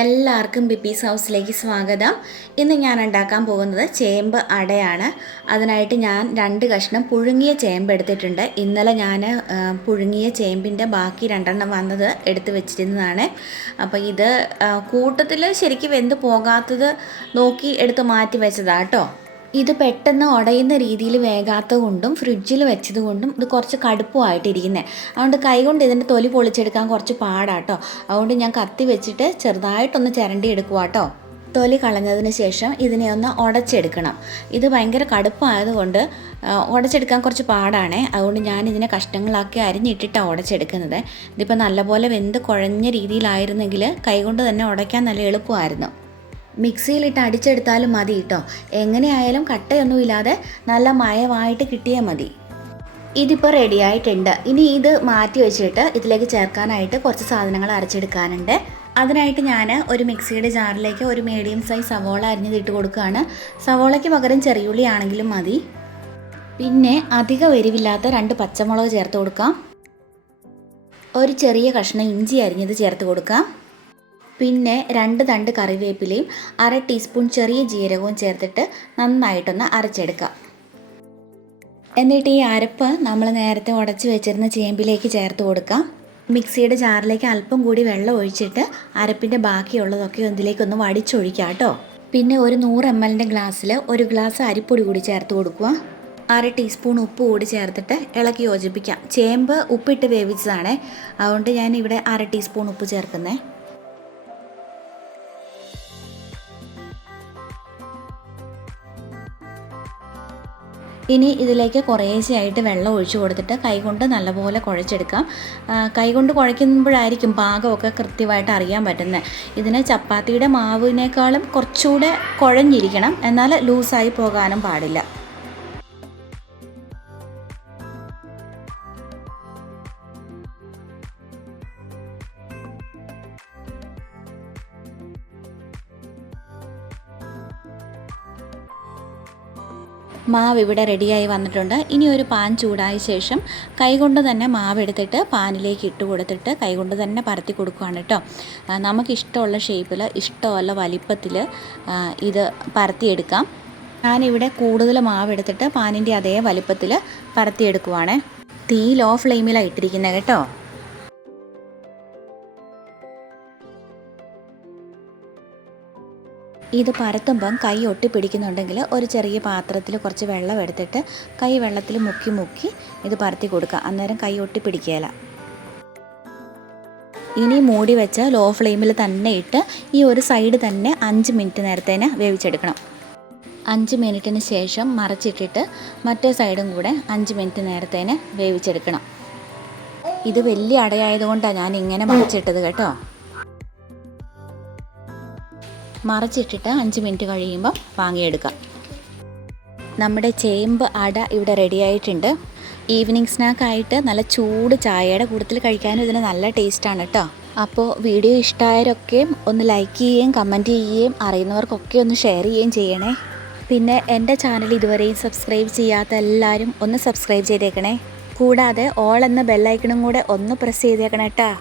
എല്ലാവർക്കും ബിപ്പീസ് ഹൗസിലേക്ക് സ്വാഗതം. ഇന്ന് ഞാൻ ഉണ്ടാക്കാൻ പോകുന്നത് ചേമ്പ് അടയാണ്. അതിനായിട്ട് ഞാൻ 2 കഷ്ണം പുഴുങ്ങിയ ചേമ്പ് എടുത്തിട്ടുണ്ട്. ഇന്നലെ ഞാൻ പുഴുങ്ങിയ ചേമ്പിൻ്റെ ബാക്കി 2 വന്നത് എടുത്ത് വെച്ചിരുന്നതാണ്. അപ്പോൾ ഇത് കൂട്ടത്തിൽ ശരിക്കും വെന്ത് പോകാത്തത് നോക്കി എടുത്ത് മാറ്റി വെച്ചതാണ് കേട്ടോ. ഇത് പെട്ടെന്ന് ഉടയുന്ന രീതിയിൽ വേകാത്തത് കൊണ്ടും ഫ്രിഡ്ജിൽ വെച്ചത് കൊണ്ടും ഇത് കുറച്ച് കടുപ്പമായിട്ടിരിക്കുന്നത്. അതുകൊണ്ട് കൈകൊണ്ട് ഇതിൻ്റെ തൊലി പൊളിച്ചെടുക്കാൻ കുറച്ച് പാടാട്ടോ. അതുകൊണ്ട് ഞാൻ കത്തി വെച്ചിട്ട് ചെറുതായിട്ടൊന്ന് ചിരണ്ടി എടുക്കുക കേട്ടോ. തൊലി കളഞ്ഞതിന് ശേഷം ഇതിനെ ഒന്ന് ഉടച്ചെടുക്കണം. ഇത് ഭയങ്കര കടുപ്പമായതുകൊണ്ട് ഉടച്ചെടുക്കാൻ കുറച്ച് പാടാണ്. അതുകൊണ്ട് ഞാൻ ഇതിനെ കഷ്ണങ്ങളാക്കി അരിഞ്ഞിട്ടിട്ടാണ് ഉടച്ചെടുക്കുന്നത്. ഇതിപ്പോൾ നല്ലപോലെ വെന്ത് കുഴഞ്ഞ രീതിയിലായിരുന്നെങ്കിൽ കൈകൊണ്ട് തന്നെ ഉടയ്ക്കാൻ നല്ല എളുപ്പമായിരുന്നു. മിക്സിയിലിട്ട് അടിച്ചെടുത്താലും മതി കേട്ടോ. എങ്ങനെയായാലും കട്ടയൊന്നുമില്ലാതെ നല്ല മയമായിട്ട് കിട്ടിയാൽ മതി. ഇതിപ്പോൾ റെഡി ആയിട്ടുണ്ട്. ഇനി ഇത് മാറ്റി വെച്ചിട്ട് ഇതിലേക്ക് ചേർക്കാനായിട്ട് കുറച്ച് സാധനങ്ങൾ അരച്ചെടുക്കാനുണ്ട്. അതിനായിട്ട് ഞാൻ ഒരു മിക്സിയുടെ ജാറിലേക്ക് ഒരു മീഡിയം സൈസ് സവോള അരിഞ്ഞതിട്ട് കൊടുക്കുകയാണ്. സവോളയ്ക്ക് പകരം ചെറിയുള്ളി ആണെങ്കിലും മതി. പിന്നെ അധികം എരിവില്ലാത്ത 2 പച്ചമുളക് ചേർത്ത് കൊടുക്കാം. ഒരു ചെറിയ കഷ്ണം ഇഞ്ചി അരിഞ്ഞത് ചേർത്ത് കൊടുക്കാം. പിന്നെ 2 തണ്ട് കറിവേപ്പിലയും 1/2 ടീസ്പൂൺ ചെറിയ ജീരകവും ചേർത്തിട്ട് നന്നായിട്ടൊന്ന് അരച്ചെടുക്കാം. എന്നിട്ട് ഈ അരപ്പ് നമ്മൾ നേരത്തെ ഉടച്ച് വെച്ചിരുന്ന ചേമ്പിലേക്ക് ചേർത്ത് കൊടുക്കാം. മിക്സിയുടെ ജാറിലേക്ക് അല്പം കൂടി വെള്ളം ഒഴിച്ചിട്ട് അരപ്പിൻ്റെ ബാക്കിയുള്ളതൊക്കെ ഇതിലേക്കൊന്ന് വടിച്ചൊഴിക്കാം കേട്ടോ. പിന്നെ ഒരു 100 ml ഗ്ലാസ്സിൽ 1 ഗ്ലാസ് അരിപ്പൊടി കൂടി ചേർത്ത് കൊടുക്കുക. 1/2 ടീസ്പൂൺ ഉപ്പ് കൂടി ചേർത്തിട്ട് ഇളക്കി യോജിപ്പിക്കാം. ചേമ്പ് ഉപ്പിട്ട് വേവിച്ചതാണ്, അതുകൊണ്ട് ഞാൻ ഇവിടെ 1/2 ടീസ്പൂൺ ഉപ്പ് ചേർക്കുന്നത്. ഇനി ഇതിലേക്ക് കുറേശ്ശെയായിട്ട് വെള്ളം ഒഴിച്ചു കൊടുത്തിട്ട് കൈകൊണ്ട് നല്ലപോലെ കുഴച്ചെടുക്കാം. കൈകൊണ്ട് കുഴയ്ക്കുമ്പോഴായിരിക്കും പാകമൊക്കെ കൃത്യമായിട്ട് അറിയാൻ പറ്റുന്നത്. ഇതിന് ചപ്പാത്തിയുടെ മാവിനേക്കാളും കുറച്ചുകൂടെ കുഴഞ്ഞിരിക്കണം, എന്നാൽ ലൂസായി പോകാനും പാടില്ല. മാവ് ഇവിടെ റെഡിയായി വന്നിട്ടുണ്ട്. ഇനി ഒരു പാൻ ചൂടായ ശേഷം കൈകൊണ്ട് തന്നെ മാവ് എടുത്തിട്ട് പാനിലേക്ക് ഇട്ട് കൊടുത്തിട്ട് കൈകൊണ്ട് തന്നെ പരത്തി കൊടുക്കുകയാണ് കേട്ടോ. നമുക്കിഷ്ടമുള്ള ഷേപ്പിൽ ഇഷ്ടമുള്ള വലിപ്പത്തിൽ ഇത് പരത്തിയെടുക്കാം. ഞാനിവിടെ കൂടുതൽ മാവ് എടുത്തിട്ട് പാനിൻ്റെ അതേ വലിപ്പത്തിൽ പരത്തിയെടുക്കുവാണ്. തീ ലോ ഫ്ലെയിമിലാണ് ഇട്ടിരിക്കുന്നത് കേട്ടോ. ഇത് പരത്തുമ്പം കൈ ഒട്ടിപ്പിടിക്കുന്നുണ്ടെങ്കിൽ ഒരു ചെറിയ പാത്രത്തിൽ കുറച്ച് വെള്ളം എടുത്തിട്ട് കൈ വെള്ളത്തിൽ മുക്കി ഇത് പരത്തി കൊടുക്കുക. അന്നേരം കൈ ഒട്ടിപ്പിടിക്കുകയില്ല. ഇനി മൂടി വെച്ച് ലോ ഫ്ലെയിമിൽ തന്നെ ഇട്ട് ഈ ഒരു സൈഡ് തന്നെ 5 മിനിറ്റ് നേരത്തേന് വേവിച്ചെടുക്കണം. 5 മിനിറ്റിന് ശേഷം മറച്ചിട്ടിട്ട് മറ്റേ സൈഡും കൂടെ 5 മിനിറ്റ് നേരത്തേന് വേവിച്ചെടുക്കണം. ഇത് വലിയ അടയായതുകൊണ്ടാണ് ഞാൻ ഇങ്ങനെ മറച്ചിട്ടത് കേട്ടോ. മറച്ചിട്ടിട്ട് 5 മിനിറ്റ് കഴിയുമ്പോൾ വാങ്ങിയെടുക്കാം. നമ്മുടെ ചേമ്പ് അട ഇവിടെ റെഡി ആയിട്ടുണ്ട്. ഈവനിങ് സ്നാക്കായിട്ട് നല്ല ചൂട് ചായയുടെ കൂട്ടത്തിൽ കഴിക്കാനും ഇതിന് നല്ല ടേസ്റ്റാണ് കേട്ടോ. അപ്പോൾ വീഡിയോ ഇഷ്ടമായവരൊക്കെ ഒന്ന് ലൈക്ക് ചെയ്യുകയും കമൻറ്റ് ചെയ്യുകയും അറിയുന്നവർക്കൊക്കെ ഒന്ന് ഷെയർ ചെയ്യുകയും ചെയ്യണേ. പിന്നെ എൻ്റെ ചാനൽ ഇതുവരെയും സബ്സ്ക്രൈബ് ചെയ്യാത്ത എല്ലാവരും ഒന്ന് സബ്സ്ക്രൈബ് ചെയ്തേക്കണേ. കൂടാതെ ഓൾ എന്ന ബെല്ലൈക്കണും കൂടെ ഒന്ന് പ്രസ് ചെയ്തേക്കണേ കേട്ടോ.